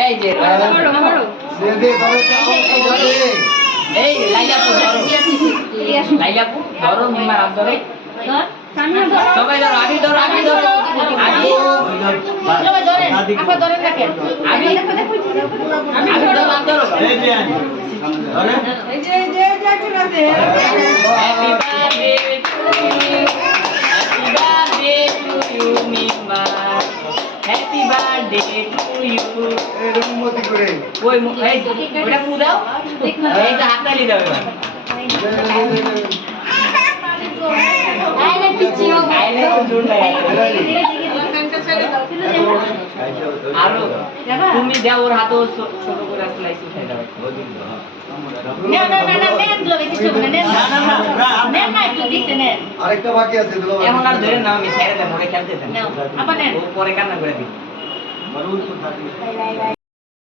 এই যে এই লাইলাপু ধরো লাইলাপু ধরো মিম্মার হাত ধরে সবাই ধরো আগে ধরো আগে ধরো আগে সবাই ধরেন আপনি ধরেন রাখেন আগে আগে ধরো হাত ধরো এই যে ধরেন এই যে এখন আছে happy birthday to you happy birthday to you মিম্মার হ্যাপি বার্থডে টু ইউ এরকম মতি করে ওই এই ওটা ফু দাও এই যে হাত তালি দাও এবার আইলে পিছিও আইলে জুন নাই আরো তুমি দাও ওর হাতে ছোট করে স্লাইস উঠাই দাও না নেন দিলো কিছু না নেন না একটু দিতে নেন আরেকটা বাকি আছে দিলো এখন আর ধরে নাও আমি ছেড়ে দেব ওরে খেলতে দেন আপা নেন ও পরে কান্না করে দিই